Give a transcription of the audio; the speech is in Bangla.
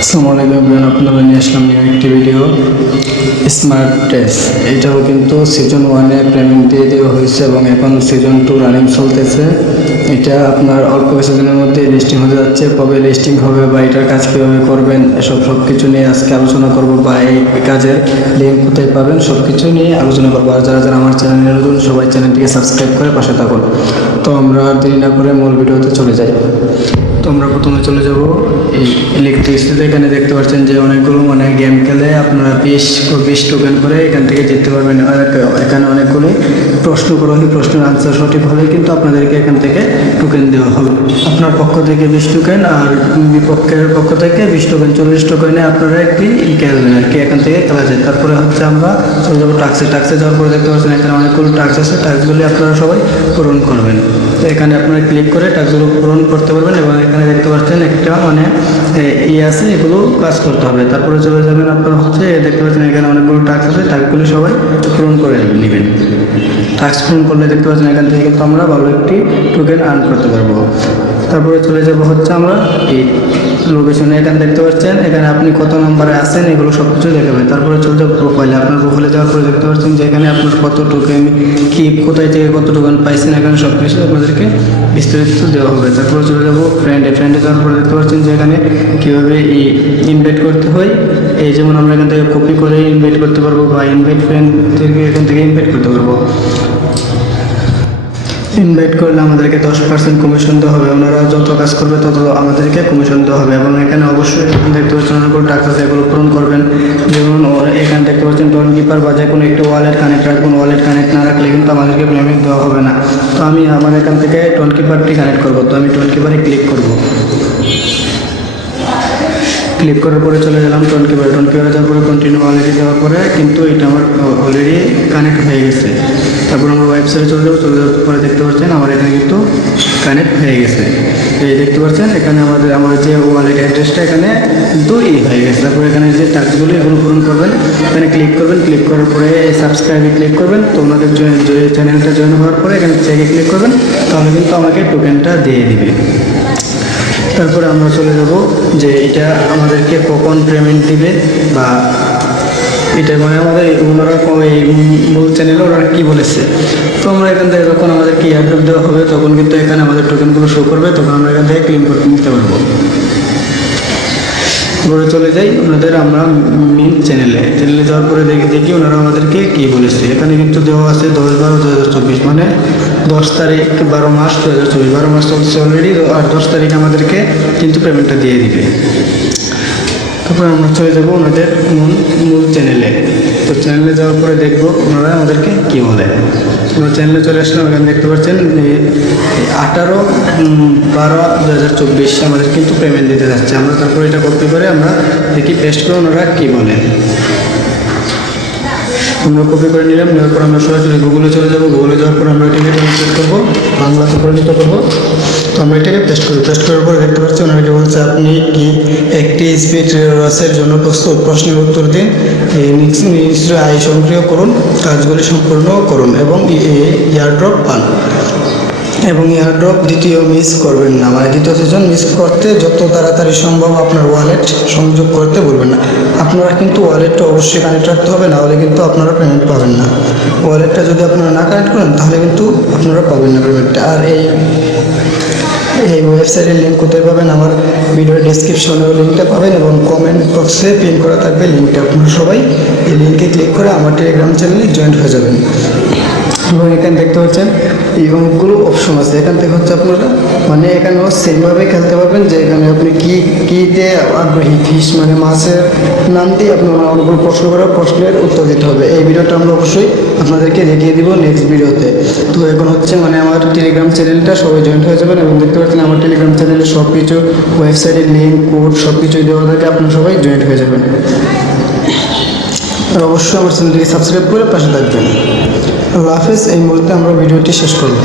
আসসালামু আলাইকুম এভরিওয়ান, আপনারা নিয়ে আসলাম নিউ একটি ভিডিও স্মার্ট টেস্ট। এটাও কিন্তু সিজন 1-এ পেমেন্ট দিয়ে দেওয়া হয়েছে এবং এখন সিজন 2 রানিং চলতেছে। এটা আপনার অল্প কিছুদিনের মধ্যে লিস্টিং হতে যাচ্ছে। কবে লিস্টিং হবে বা এটার কাজ কীভাবে করবেন সব কিছু নিয়ে আজকে আলোচনা করব, বা এই কাজের লিঙ্ক কোথায় পাবেন সব কিছু নিয়ে আলোচনা করবো। আর যারা যারা আমার চ্যানেলে নতুন সবাই চ্যানেলটিকে সাবস্ক্রাইব করে পাশে থাকুন। তো আমরা দেরি না করে মূল ভিডিওতে চলে যাই। তো আমরা প্রথমে চলে যাব এই ইলেকট্রিসিটিতে। এখানে দেখতে পাচ্ছেন যে অনেকগুলো গেম খেলে আপনারা 20 টোকেন করে এখান থেকে জিততে পারবেন। এখানে অনেকগুলো প্রশ্ন করা হয়, প্রশ্নের আনসার সঠিক হলে কিন্তু আপনাদেরকে এখান থেকে টোকেন দেওয়া হবে। আপনার পক্ষ থেকে 20 টোকেন আর বিপক্ষের পক্ষ থেকে 20 টোকেন, 40 টোকেনে আপনারা একটি খেলবেন আর কি, এখান থেকে খেলা যায়। তারপরে হচ্ছে আমরা চলে যাবো টাস্কে যাওয়ার পরে দেখতে পাচ্ছেন এখানে অনেকগুলো টাস্ক আছে। টাস্কগুলি আপনারা সবাই পূরণ করবেন। তো এখানে আপনারা ক্লিক করে টাস্কগুলো পূরণ করতে পারবেন এবং এখানে দেখতে পাচ্ছেন একটা আছে, এগুলো কাজ করতে হবে। তারপরে চলে যাবেন আপনারা হচ্ছে দেখতে পাচ্ছেন এখানে অনেকগুলো টাস্ক আছে, টাস্কগুলি সবাই পূরণ করে নেবেন। টাস্ক পূরণ করলে দেখতে পাচ্ছেন এখান থেকে কিন্তু আমরা ভালো একটি টোকেন আর্ন করতে পারবো। তারপরে চলে যাব হচ্ছে আমরা এই লোকেশনে। এখানে দেখতে পাচ্ছেন এখানে আপনি কত নম্বরে আছেন এগুলো সব কিছু দেখাবেন। তারপরে চলে যাবো প্রোফাইলে। আপনার প্রোফাইলে যাওয়ার পরে দেখতে পাচ্ছেন যে এখানে আপনার কত টোকেন, কি কোথায় থেকে কত টোকেন পাইছেন, এখানে সব কিছু আপনাদেরকে বিস্তারিত দেওয়া হবে। তারপরে চলে যাবো ফ্রেন্ডে যাওয়ার পরে দেখতে পাচ্ছেন যে এখানে কীভাবে ইনভাইট করতে হয়। এই যেমন আমরা এখান থেকে কপি করে ইনভাইট করতে পারবো বা ইনভাইট ফ্রেন্ডদেরকে এখান থেকে ইনভাইট করতে পারবো। ইনভাইট করলে আমাদেরকে 10% কমিশন দেওয়া হবে। ওনারা যত কাজ করবে তত আমাদেরকে কমিশন দেওয়া হবে। এবং এখানে অবশ্যই দেখতে পাচ্ছেন অনেকগুলো টাস্ক আছে, এগুলো পূরণ করবেন। যেমন এখানে দেখতে পাচ্ছেন টোন কিপার বা যে কোনো একটি ওয়ালেট কানেক্ট রাখবেন। ওয়ালেট কানেক্ট না রাখলে কিন্তু আমাদেরকে পেমেন্ট দেওয়া হবে না। তো আমি আমার এখান থেকে টোন কিপারটি কানেক্ট করবো। তো আমি টোন কিপারে ক্লিক করবো। ক্লিক করার পরে চলে গেলাম টোন কিপারে যাওয়ার পরে কন্টিনিউ ওয়ালেটে যাওয়ার পরে কিন্তু এটা আমার অলরেডি কানেক্ট হয়ে গেছে। তারপর আমরা ওয়েবসাইটে চলে যাওয়ার পরে দেখতে পাচ্ছেন আমার এখানে কিন্তু কানেক্ট হয়ে গেছে। এই দেখতে পাচ্ছেন এখানে আমার যে ওয়ালেট অ্যাড্রেসটা এখানে কিন্তু হয়ে গেছে। তারপরে এখানে যে টাস্কগুলো এগুলো পূরণ করবেন, এখানে ক্লিক করবেন। ক্লিক করার পরে সাবস্ক্রাইবে ক্লিক করবেন। তো ওনাদের চ্যানেলটা জয়েন হওয়ার পরে এখানে চেকে ক্লিক করবেন, তাহলে কিন্তু আমাকে টোকেনটা দিয়ে দিবে। তারপরে আমরা চলে যাব যে এটা আমাদেরকে কখন পেমেন্ট দিবে বা এটা আমাদের ওনারা এই মূল চ্যানেলে ওনারা কী বলেছে। তো আমরা এখান থেকে যখন আমাদেরকে এয়ারড্রপ দেওয়া হবে তখন কিন্তু এখানে আমাদের টোকেনগুলো শো করবে, তখন আমরা এখান থেকে ক্লেম করতে নিতে পারবো। পরে চলে যাই আমরা মেন চ্যানেলে যাওয়ার পরে দেখি ওনারা আমাদেরকে কী বলেছে। এখানে কিন্তু দেওয়া আছে 10/12/2024, মানে 10 তারিখ 12 মাস 2024, 12 মাস চলছে অলরেডি। আর 10 তারিখে আমাদেরকে কিন্তু পেমেন্টটা দিয়ে দিবে। তারপরে আমরা চলে যাবো ওনাদের মূল চ্যানেলে। তো চ্যানেলে যাওয়ার পরে দেখবো ওনারা আমাদেরকে কী বলে। আমরা চ্যানেলে চলে আসলাম। এখানে দেখতে পাচ্ছেন 18/12/2024 আমাদের কিন্তু পেমেন্ট দিতে যাচ্ছে। আমরা তারপরে এটা কপি করে আমরা দেখি পেস্ট করে ওনারা কী বলে। আমরা কপি করে নিলাম। নেওয়ার পর আমরা সরাসরি গুগলে চলে যাবো। গুগলে যাওয়ার পর আমরা এটাকে ট্রান্সলেট করবো, বাংলাতে পরিচিত করবো। তো আমরা এটাকে পেস্ট করি। পেস্ট করার পরে দেখতে পাচ্ছি ওনাকে বলছে আপনি কি একটি স্পিড রসের জন্য প্রস্তুত? প্রশ্নের উত্তর দিন, নিশ্চয়ই আয় সক্রিয় করুন, কাজগুলি সম্পূর্ণ করুন এবং এয়ারড্রপ পান। এবং এয়ারড্রপ দ্বিতীয় মিস করবেন না, মানে দ্বিতীয় সিজন মিস করতে যত তাড়াতাড়ি সম্ভব আপনার ওয়ালেট সংযোগ করতে বলবেন না। আপনারা কিন্তু ওয়ালেটটা অবশ্যই কানেক্ট রাখতে হবে, না হলে কিন্তু আপনারা পেমেন্ট পাবেন না। ওয়ালেটটা যদি আপনারা না কানেক্ট করেন তাহলে কিন্তু আপনারা পাবেন না পেমেন্টটা। আর এই ওয়েবসাইটের লিঙ্ক কোথায় পাবেন? আমার ভিডিওর ডেসক্রিপশনে লিঙ্কটা পাবেন এবং কমেন্ট বক্সে পিন করা থাকবে লিঙ্কটা। আপনারা সবাই এই লিঙ্কে ক্লিক করে আমার টেলিগ্রাম চ্যানেলে জয়েন্ট হয়ে যাবেন। এবং এখানে দেখতে পাচ্ছেন এই অনেকগুলো অপশন আছে। এখান থেকে হচ্ছে আপনারা এখানেও সেমভাবে খেলতে পারবেন, যে এখানে আপনি কীতে আগ্রহী, ফিশ মানে মাছের নাম দিয়ে আপনার অনেকগুলো প্রশ্ন করা, প্রশ্নের উত্তর দিতে হবে। এই ভিডিওটা আমরা অবশ্যই আপনাদেরকে দেখিয়ে দিব নেক্সট ভিডিওতে। তো এখন হচ্ছে আমার টেলিগ্রাম চ্যানেলটা সবাই জয়েন্ট হয়ে যাবেন এবং দেখতে পাচ্ছেন আমার টেলিগ্রাম চ্যানেলে সব কিছু ওয়েবসাইটের লিঙ্ক, কোড সব কিছুই দেওয়া থাকে। আপনারা সবাই জয়েন্ট হয়ে যাবেন। আর অবশ্যই আমার চ্যানেলটিকে সাবস্ক্রাইব করে পাশে থাকবেন। আল্লাহ হাফেজ। এই মুহূর্তে আমরা ভিডিওটি শেষ করব।